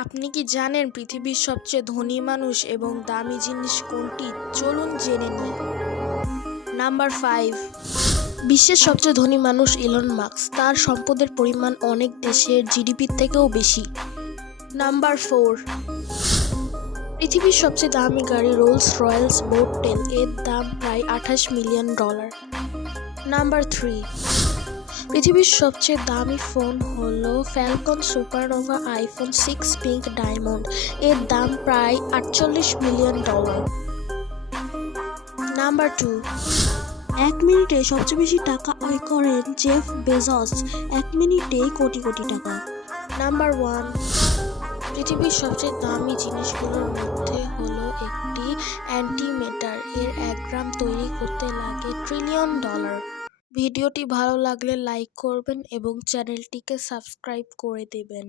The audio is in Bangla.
আপনি কি জানেন পৃথিবীর সবচেয়ে ধনী মানুষ এবং দামি জিনিস কোনটি? চলুন জেনে নিই। নাম্বার 5, বিশ্বের সবচেয়ে ধনী মানুষ ইলন মাস্ক। তার সম্পদের পরিমাণ অনেক দেশের জিডিপির থেকেও বেশি। নাম্বার 4, পৃথিবীর সবচেয়ে দামি গাড়ি রোলস রয়েস বোট 10 এর দাম প্রায় $28 মিলিয়ন। নাম্বার 3, পৃথিবীর সবচেয়ে দামি ফোন হলো Falcon supernova iPhone 6 pink diamond, এর দাম প্রায় $48 মিলিয়ন। নাম্বার 2, 1 মিনিটে সবচেয়ে বেশি টাকা আয় করেন জেফ বেজস, 1 মিনিটে কোটি কোটি টাকা। নাম্বার 1, পৃথিবীর সবচেয়ে দামি জিনিসগুলোর মধ্যে হলো একটি অ্যান্টিমেটার, এর 1 গ্রাম তৈরি করতে লাগে $1 ট্রিলিয়ন। ভিডিওটি ভালো লাগলে লাইক করবেন এবং চ্যানেলটিকে সাবস্ক্রাইব করে দেবেন।